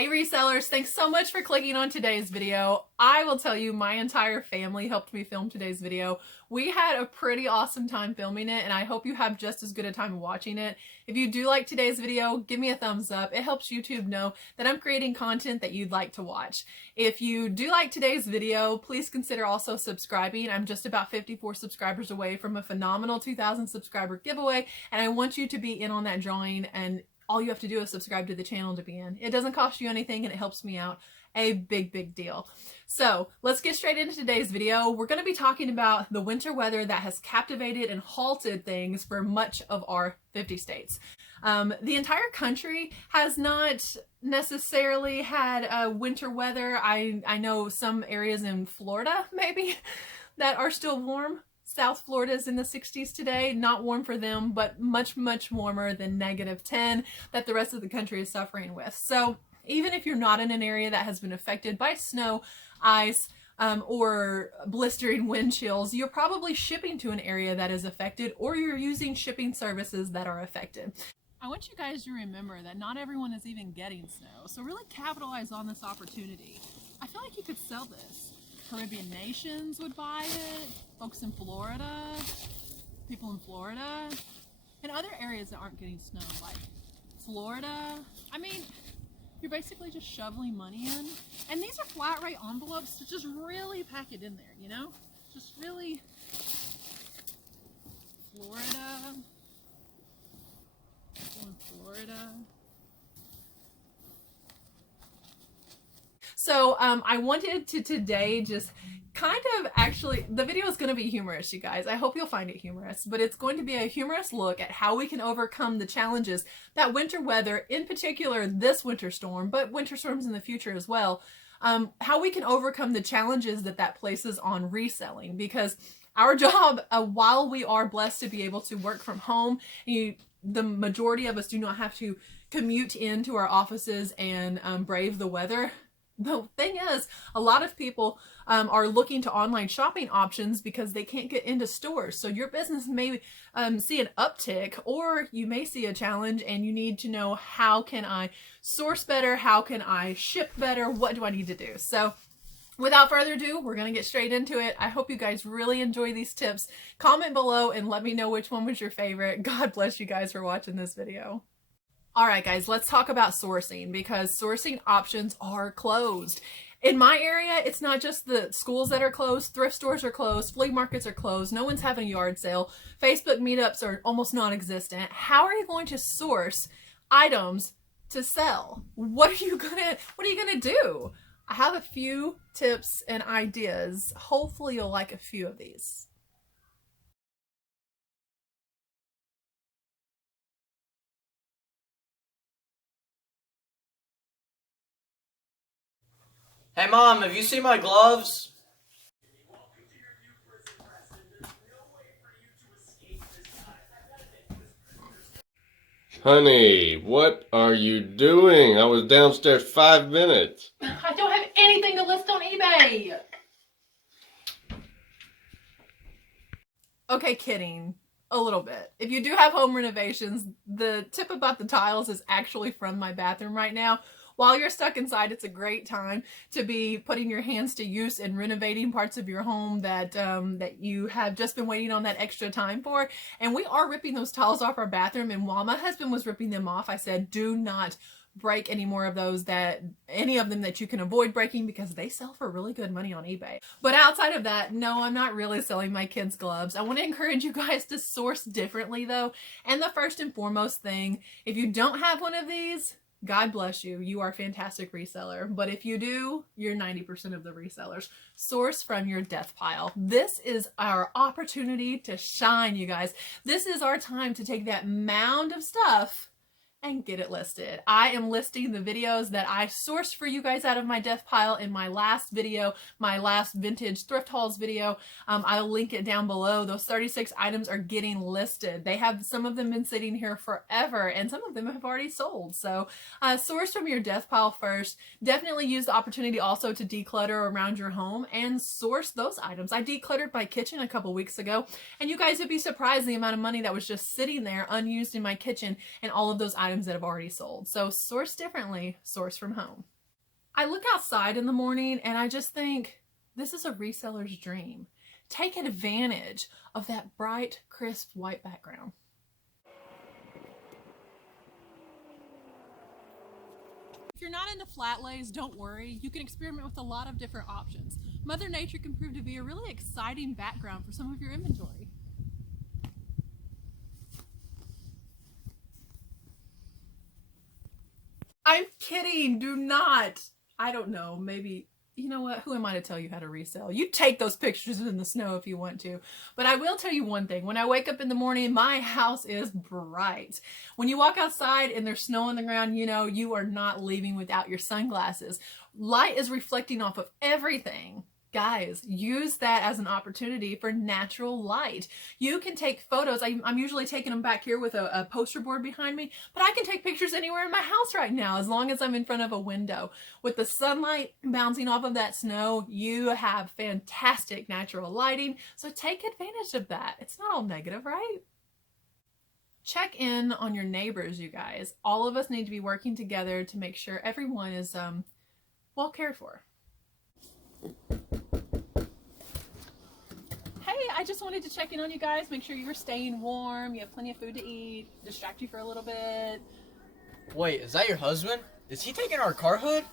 Hey resellers, thanks so much for clicking on today's video. I will tell you, my entire family helped me film today's video. We had a pretty awesome time filming it, and I hope you have just as good a time watching it. If you do like today's video, give me a thumbs up. It helps YouTube know that I'm creating content that you'd like to watch. If you do like today's video, please consider also subscribing. I'm just about 54 subscribers away from a phenomenal 2,000 subscriber giveaway, and I want you to be in on that drawing, and all you have to do is subscribe to the channel to be in. It doesn't cost you anything and it helps me out a big deal. So let's get straight into today's video. We're going to be talking about the winter weather that has captivated and halted things for much of our 50 states. The entire country has not necessarily had winter weather. I know some areas in Florida maybe that are still warm. South Florida is in the 60s today. Not warm for them, but much warmer than -10 that the rest of the country is suffering with. So even if you're not in an area that has been affected by snow, ice, or blistering wind chills, you're probably shipping to an area that is affected, or you're using shipping services that are affected. I want you guys to remember that not everyone is even getting snow, so really capitalize on this opportunity. I feel like you could sell this. Caribbean nations would buy it, folks in Florida, people in Florida, and other areas that aren't getting snow, like Florida. I mean, you're basically just shoveling money in, and these are flat rate envelopes to just really pack it in there, you know? Just really, Florida, people in Florida. So I wanted to today just kind of actually, the video is going to be humorous, you guys. I hope you'll find it humorous, but it's going to be a humorous look at how we can overcome the challenges that winter weather, in particular this winter storm, but winter storms in the future as well, how we can overcome the challenges that places on reselling. Because our job, while we are blessed to be able to work from home, the majority of us do not have to commute into our offices and brave the weather. The thing is, a lot of people are looking to online shopping options because they can't get into stores. So your business may see an uptick, or you may see a challenge and you need to know, how can I source better? How can I ship better? What do I need to do? So without further ado, we're going to get straight into it. I hope you guys really enjoy these tips. Comment below and let me know which one was your favorite. God bless you guys for watching this video. Alright guys, let's talk about sourcing, because sourcing options are closed. In my area, it's not just the schools that are closed, thrift stores are closed, flea markets are closed, no one's having a yard sale, Facebook meetups are almost non-existent. How are you going to source items to sell? What are you gonna do? I have a few tips and ideas. Hopefully you'll like a few of these. Hey Mom, have you seen my gloves? Honey, what are you doing? I was downstairs 5 minutes. I don't have anything to list on eBay. Okay, kidding. A little bit. If you do have home renovations, the tip about the tiles is actually from my bathroom right now. While you're stuck inside, it's a great time to be putting your hands to use and renovating parts of your home that you have just been waiting on that extra time for. And we are ripping those tiles off our bathroom, and while my husband was ripping them off, I said, do not break any more of those, any of them that you can avoid breaking, because they sell for really good money on eBay. But outside of that, no, I'm not really selling my kids gloves. I want to encourage you guys to source differently though. And the first and foremost thing, if you don't have one of these, God bless you. You are a fantastic reseller. But if you do, you're 90% of the resellers. Source from your death pile. This is our opportunity to shine, you guys. This is our time to take that mound of stuff and get it listed. I am listing the videos that I sourced for you guys out of my death pile in my last video, my last vintage thrift hauls video. I'll link it down below. Those 36 items are getting listed. They have, some of them been sitting here forever, and some of them have already sold. So source from your death pile first. Definitely use the opportunity also to declutter around your home and source those items. I decluttered my kitchen a couple weeks ago, and you guys would be surprised the amount of money that was just sitting there unused in my kitchen, and all of those items items that have already sold. So source differently, source from home. I look outside in the morning and I just think, this is a reseller's dream. Take advantage of that bright, crisp white background. If you're not into flat lays, don't worry. You can experiment with a lot of different options. Mother Nature can prove to be a really exciting background for some of your inventory. I'm kidding, do not. I don't know, maybe, you know what, who am I to tell you how to resell? You take those pictures in the snow if you want to. But I will tell you one thing, when I wake up in the morning, my house is bright. When you walk outside and there's snow on the ground, you know, you are not leaving without your sunglasses. Light is reflecting off of everything. Guys, use that as an opportunity for natural light. You can take photos. I'm usually taking them back here with a poster board behind me, but I can take pictures anywhere in my house right now as long as I'm in front of a window. With the sunlight bouncing off of that snow, you have fantastic natural lighting, so take advantage of that. It's not all negative, right? Check in on your neighbors, you guys. All of us need to be working together to make sure everyone is well cared for. Hey, I just wanted to check in on you guys, make sure you're staying warm, you have plenty of food to eat, distract you for a little bit. Wait, is that your husband? Is he taking our car hood?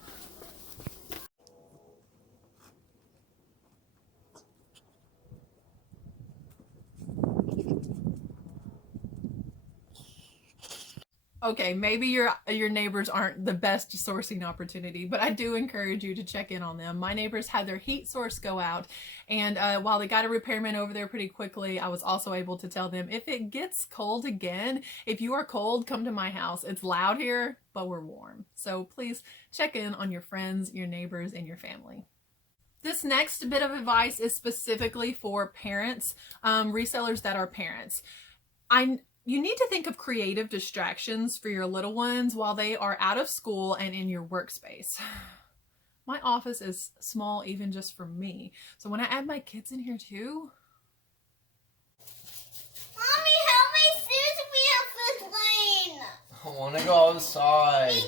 Okay, maybe your neighbors aren't the best sourcing opportunity, but I do encourage you to check in on them. My neighbors had their heat source go out, and while they got a repairman over there pretty quickly, I was also able to tell them, if it gets cold again, if you are cold, come to my house. It's loud here, but we're warm. So please check in on your friends, your neighbors, and your family. This next bit of advice is specifically for parents, resellers that are parents. You need to think of creative distractions for your little ones while they are out of school and in your workspace. My office is small even just for me. So when I add my kids in here too. Mommy, help me sweep up this lane. I want to go outside. Me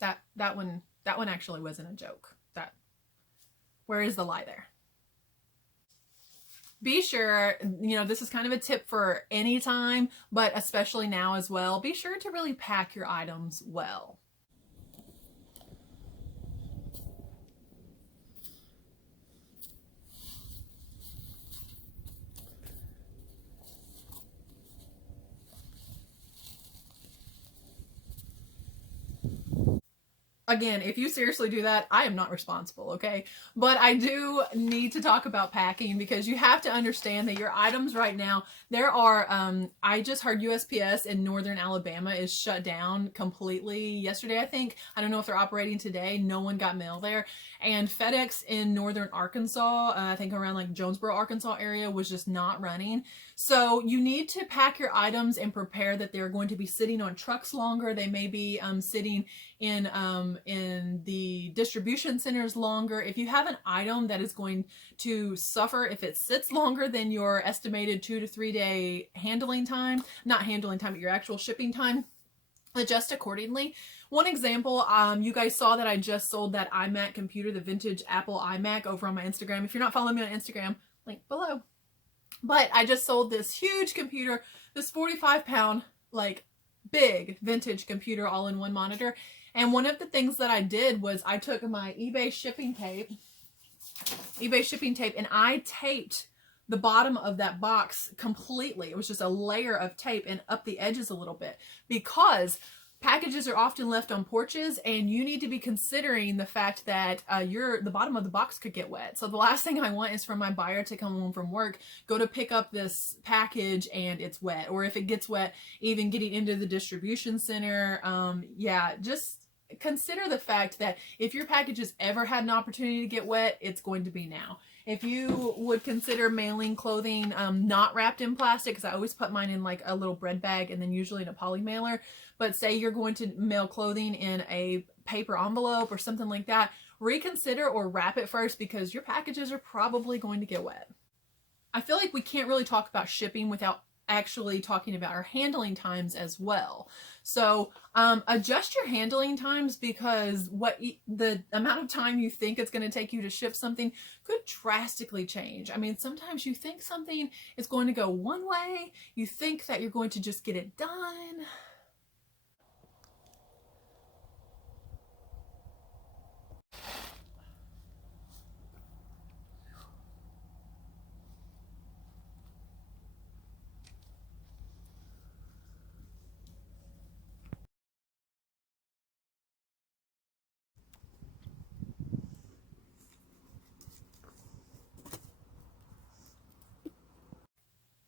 too. That one actually wasn't a joke. Where is the lie there? Be sure, you know, this is kind of a tip for any time, but especially now as well. Be sure to really pack your items well. Again, if you seriously do that, I am not responsible, okay? But I do need to talk about packing because you have to understand that your items right now, there are, I just heard USPS in northern Alabama is shut down completely yesterday, I think. I don't know if they're operating today. No one got mail there. And FedEx in northern Arkansas, I think around like Jonesboro, Arkansas area, was just not running. So you need to pack your items and prepare that they're going to be sitting on trucks longer. They may be sitting in the distribution centers longer. If you have an item that is going to suffer if it sits longer than your estimated 2 to 3 day handling time, not handling time, but your actual shipping time, adjust accordingly. One example, you guys saw that I just sold that iMac computer, the vintage Apple iMac, over on my Instagram. If you're not following me on Instagram, link below. But I just sold this huge computer, this 45-pound, like, big vintage computer all in one monitor. And one of the things that I did was I took my eBay shipping tape, and I taped the bottom of that box completely. It was just a layer of tape and up the edges a little bit, because packages are often left on porches and you need to be considering the fact that the bottom of the box could get wet. So the last thing I want is for my buyer to come home from work, go to pick up this package and it's wet. Or if it gets wet, even getting into the distribution center. Yeah, just consider the fact that if your packages ever had an opportunity to get wet, it's going to be now. If you would consider mailing clothing not wrapped in plastic, because I always put mine in like a little bread bag and then usually in a poly mailer, but say you're going to mail clothing in a paper envelope or something like that, reconsider or wrap it first, because your packages are probably going to get wet. I feel like we can't really talk about shipping without actually talking about our handling times as well. So adjust your handling times, because the amount of time you think it's going to take you to ship something could drastically change. I mean, sometimes you think something is going to go one way, you think that you're going to just get it done.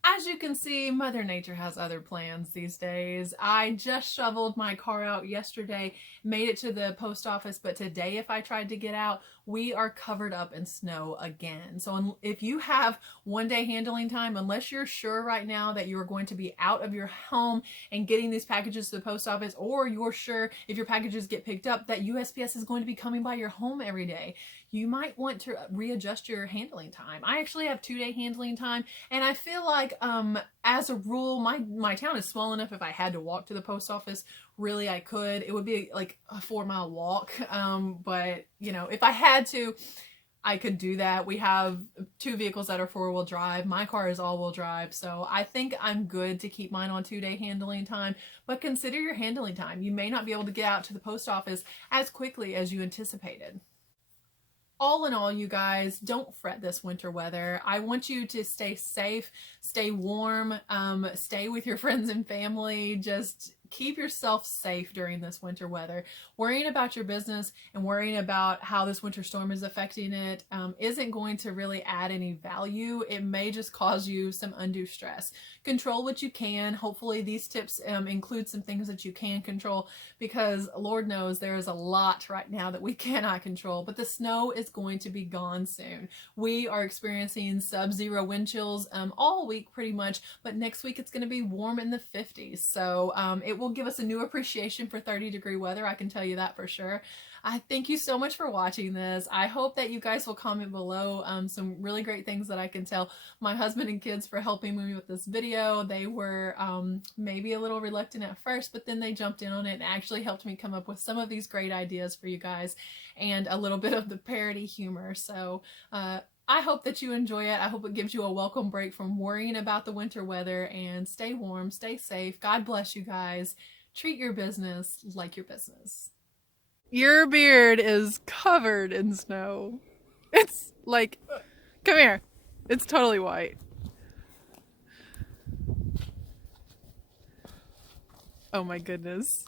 As you can see, Mother Nature has other plans these days. I just shoveled my car out yesterday, made it to the post office, but today if I tried to get out, we are covered up in snow again. So if you have 1 day handling time, unless you're sure right now that you're going to be out of your home and getting these packages to the post office, or you're sure if your packages get picked up that USPS is going to be coming by your home every day, you might want to readjust your handling time. I actually have 2 day handling time, and I feel like as a rule, my town is small enough. If I had to walk to the post office, really I could. It would be like a 4-mile walk, but you know, if I had to, I could do that. We have 2 vehicles that are 4-wheel drive. My car is all-wheel drive, so I think I'm good to keep mine on 2 day handling time. But consider your handling time. You may not be able to get out to the post office as quickly as you anticipated. All in all, you guys, don't fret this winter weather. I want you to stay safe, stay warm, stay with your friends and family. Just keep yourself safe during this winter weather. Worrying about your business and worrying about how this winter storm is affecting it isn't going to really add any value. It may just cause you some undue stress. Control what you can. Hopefully these tips include some things that you can control, because Lord knows there is a lot right now that we cannot control, but the snow is going to be gone soon. We are experiencing sub-zero wind chills all week pretty much, but next week it's going to be warm in the 50s. So it will give us a new appreciation for 30-degree weather. I can tell you that for sure. I thank you so much for watching this. I hope that you guys will comment below some really great things that I can tell my husband and kids for helping me with this video. They were maybe a little reluctant at first, but then they jumped in on it and actually helped me come up with some of these great ideas for you guys and a little bit of the parody humor. So I hope that you enjoy it. I hope it gives you a welcome break from worrying about the winter weather, and stay warm, stay safe. God bless you guys. Treat your business like your business. Your beard is covered in snow. It's like, come here. It's totally white. Oh my goodness.